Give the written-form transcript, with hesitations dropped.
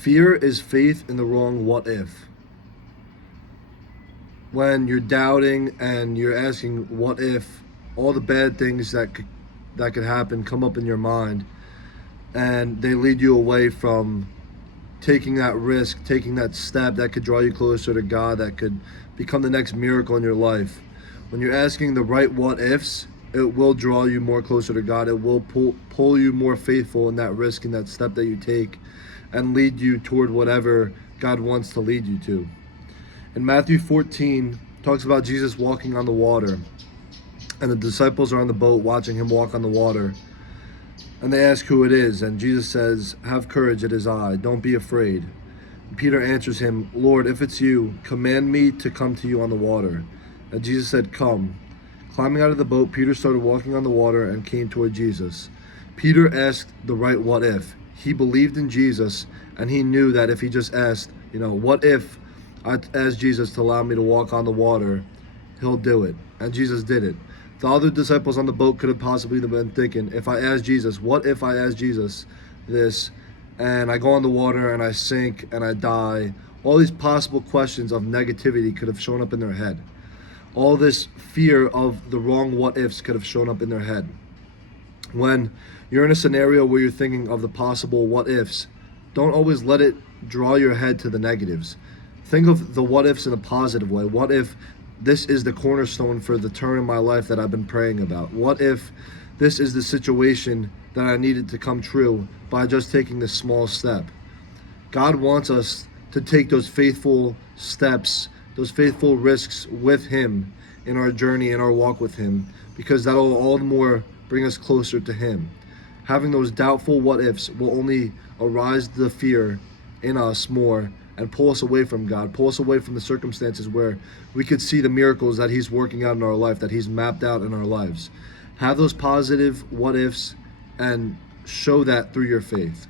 Fear is faith in the wrong what if. When you're doubting and you're asking what if, all the bad things that could happen come up in your mind, and they lead you away from taking that risk, taking that step that could draw you closer to God, that could become the next miracle in your life. When you're asking the right what ifs, it will draw you more closer to God. It will pull you more faithful in that risk and that step that you take, and lead you toward whatever God wants to lead you to. In Matthew 14, talks about Jesus walking on the water, and the disciples are on the boat watching him walk on the water. And they ask who it is, and Jesus says, "Have courage, it is I. Don't be afraid." And Peter answers him, "Lord, if it's you, command me to come to you on the water." And Jesus said, "Come." Climbing out of the boat, Peter started walking on the water and came toward Jesus. Peter asked the right what if. He believed in Jesus, and he knew that if he just asked, what if I asked Jesus to allow me to walk on the water, he'll do it. And Jesus did it. The other disciples on the boat could have possibly been thinking, if I ask Jesus, what if I ask Jesus this, and I go on the water and I sink and I die? All these possible questions of negativity could have shown up in their head. All this fear of the wrong what ifs could have shown up in their head. When you're in a scenario where you're thinking of the possible what ifs, don't always let it draw your head to the negatives. Think of the what ifs in a positive way. What if this is the cornerstone for the turn in my life that I've been praying about? What if this is the situation that I needed to come true by just taking this small step? God wants us to take those faithful steps, those faithful risks with him in our journey, in our walk with him, because that'll all the more bring us closer to him. Having those doubtful what ifs will only arise the fear in us more and pull us away from God, pull us away from the circumstances where we could see the miracles that he's working out in our life, that he's mapped out in our lives. Have those positive what ifs and show that through your faith.